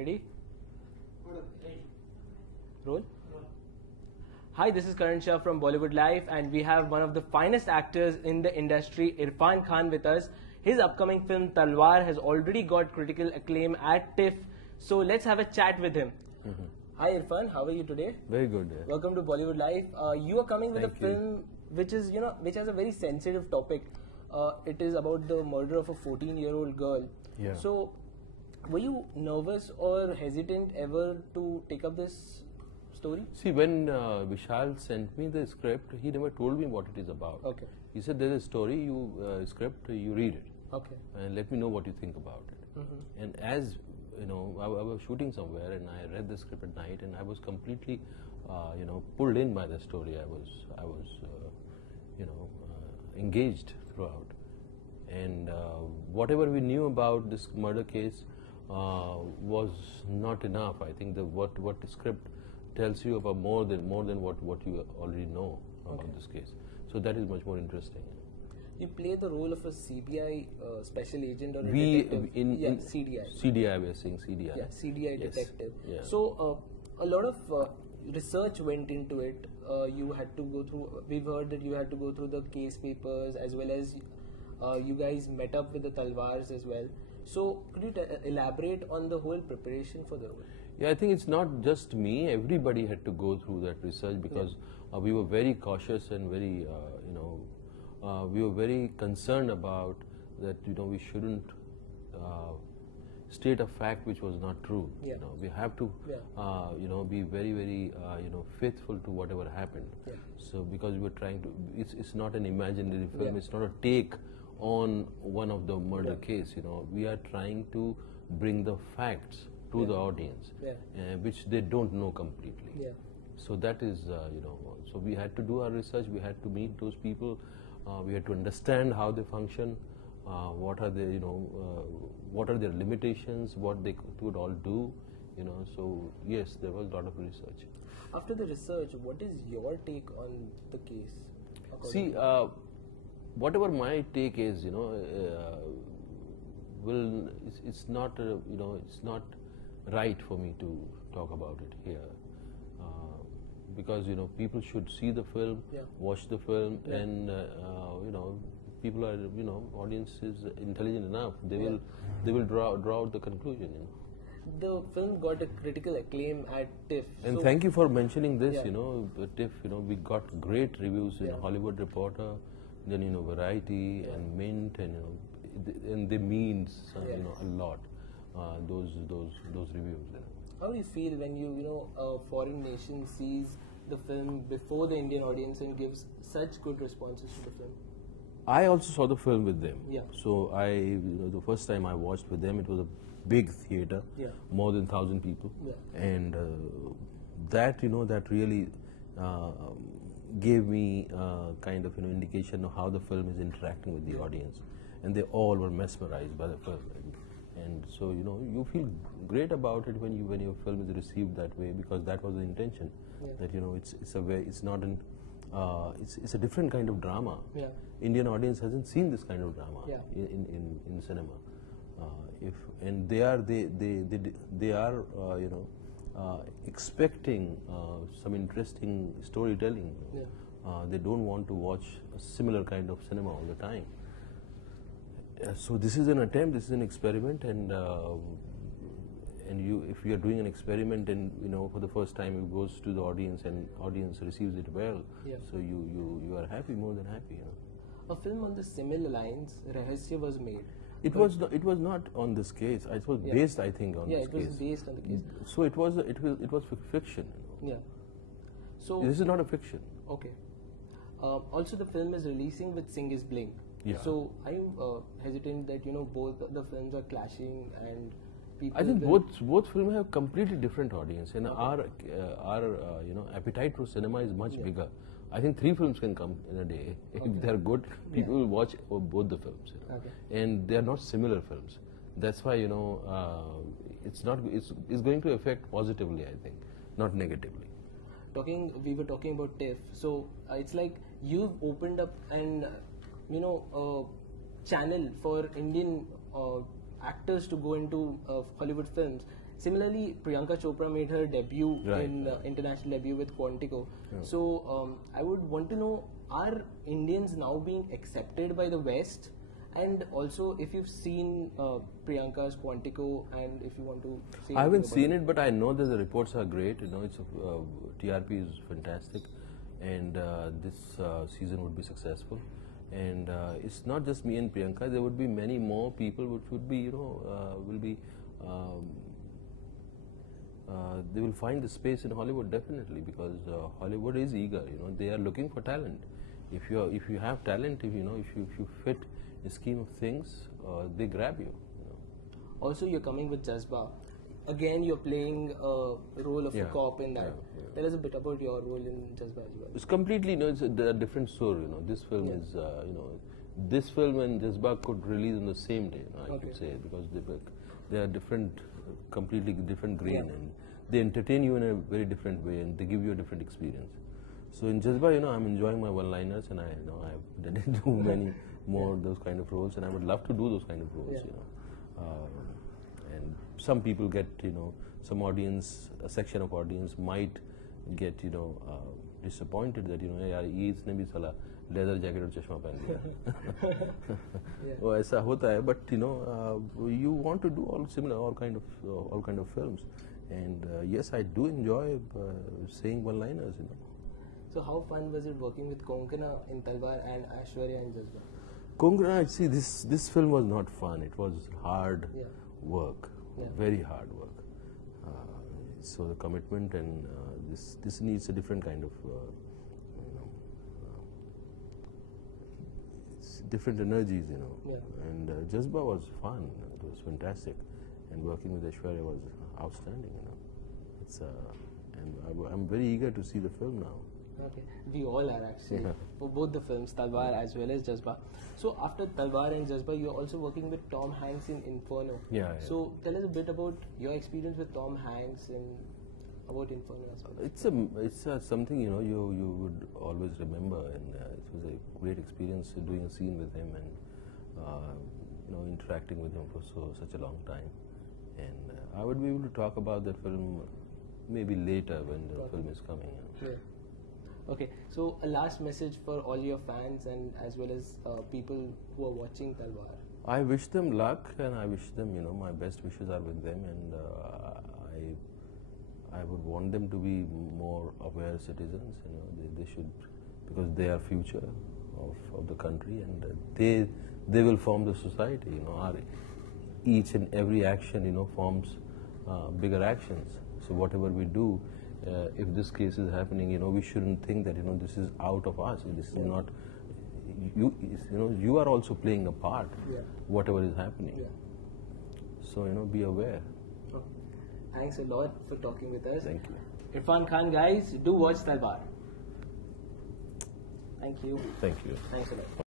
Ready? Roll. Hi, this is Karan Shah from Bollywood Life, and we have one of the finest actors in the industry, Irfan Khan, with us. His upcoming film Talwar has already got critical acclaim at TIFF, so let's have a chat with him. Hi Irfan, how are you today? Very good. Yeah. Welcome to Bollywood Life. You are coming with Thank a you. film which is, which has a very sensitive topic. It is about the murder of a 14-year-old girl. Yeah. So, were you nervous or hesitant ever to take up this story? See, when Vishal sent me the script, he never told me what it is about. Okay. He said, "There's a story, script, you read it, Okay. and let me know what you think about it." And as you know, I was shooting somewhere, and I read the script at night, and I was completely, pulled in by the story. I was, engaged throughout, and whatever we knew about this murder case was not enough. I think what the script tells you about more than what you already know about this case. So that is much more interesting. You play the role of a CBI special agent or a We detective. in CDI. CDI, we are saying CDI. Yeah, CDI Yes. detective. Yeah. So a lot of research went into it. You had to go through. We've heard that you had to go through the case papers as well as you guys met up with the Talwars as well. So could you elaborate on the whole preparation for the role? Yeah, I think it's not just me. Everybody had to go through that research because we were very cautious and very, we were very concerned about that. We shouldn't state a fact which was not true. Yeah. We have to, be very, very, faithful to whatever happened. Yeah. So because we were trying to, it's not an imaginary film. Yeah. It's not a take on one of the murder case. We are trying to bring the facts to the audience, which they don't know completely. Yeah. So that is, so we had to do our research. We had to meet those people. We had to understand how they function. What are their, what are their limitations? What they could all do. So yes, there was a lot of research. After the research, what is your take on the case? See, whatever my take is, it's not, it's not right for me to talk about it here, because people should see the film, watch the film, and people are, audience is intelligent enough. They will draw out the conclusion. The film got a critical acclaim at TIFF. And so thank you for mentioning this. TIFF. We got great reviews in Hollywood Reporter, then Variety and Mint, and they means a lot. Those reviews. How do you feel when a foreign nation sees the film before the Indian audience and gives such good responses to the film? I also saw the film with them. Yeah. So the first time I watched with them, it was a big theater, more than 1,000 people, and that that really gave me kind of indication of how the film is interacting with the audience, and they all were mesmerized by the film. And so you feel great about it when your film is received that way, because that was the intention. That it's a different kind of drama. Indian audience hasn't seen this kind of drama in cinema. They are expecting some interesting storytelling. They don't want to watch a similar kind of cinema all the time. So this is an attempt, this is an experiment, and if you are doing an experiment and for the first time it goes to the audience and audience receives it well, so you are happy, more than happy. A film on the similar lines, Rahasya, was made. It was not on this case. It was based, I think, on this case. Yeah, it was based on the case. So it was fiction. Yeah. So this is not a fiction. Okay. Also, the film is releasing with Sing is Blink. Yeah. So are you hesitant that both the films are clashing and people? I think both films have completely different audience, and our appetite for cinema is much bigger. I think 3 films can come in a day. If they're good, people will watch both the films. And they are not similar films. That's why it's going to affect positively, I think, not negatively. We were talking about TIFF. So it's like you've opened up an channel for Indian actors to go into Hollywood films. Similarly, Priyanka Chopra made her debut Right. in international debut with Quantico. So I would want to know, are Indians now being accepted by the West? And also, if you've seen Priyanka's Quantico, and if you want to say I haven't anything seen about it, but I know that the reports are great. You know, it's TRP is fantastic, and this season would be successful. And it's not just me and Priyanka. There would be many more people which would be, you know, will be. They will find the space in Hollywood definitely, because Hollywood is eager. You know, they are looking for talent. If you have talent, if you fit the scheme of things, they grab you. Also, you're coming with Jazba. Again, you're playing a role of a cop in that. Tell us a bit about your role in Jazba as well. It's completely, you know, it's a different story. You know, this film is, you know, this film and Jazba could release on the same day. You know, I could say, because they are different, completely different grain, and they entertain you in a very different way, and they give you a different experience. So in Jazba, you know, I'm enjoying my one-liners, and I didn't do many more those kind of roles, and I would love to do those kind of roles. You know, and some people get, you know, some audience, a section of audience might get, you know, disappointed that, you know, यार ये इसने भी साला leather jacket और चश्मा पहन लिया. वो ऐसा होता है, but you know, you want to do all kind of films, and yes, I do enjoy saying one-liners. You know. So how fun was it working with Konkana in Talwar and Aishwarya in Jazba? Konkana, see, this film was not fun. It was hard work, very hard work. So the commitment, and this needs a different kind of, you know, different energies, you know. And Jazba was fun. It was fantastic, and working with Aishwarya was outstanding. You know, it's and I'm very eager to see the film now. Okay, we all are actually for both the films, Talwar as well as Jazba. So after Talwar and Jazba, you're also working with Tom Hanks in Inferno. So tell us a bit about your experience with Tom Hanks and about Inferno as well. It's something, you know, you would always remember, and it was a great experience doing a scene with him, and you know, interacting with him for such a long time. And I would be able to talk about that film maybe later when the film is coming. You know. Okay, so a last message for all your fans and as well as people who are watching Talwar. I wish them luck, and I wish them, you know, my best wishes are with them, and I would want them to be more aware citizens. You know, they should, because they are future of the country, and they will form the society. You know, each and every action, you know, forms bigger actions. So whatever we do, if this case is happening, you know, we shouldn't think that, you know, this is out of us. This is not, you know, you are also playing a part, whatever is happening. So, you know, be aware. Thanks a lot for talking with us. Thank you. Irfan Khan, guys, do watch Talwar. Thank you. Thank you. Thanks a lot.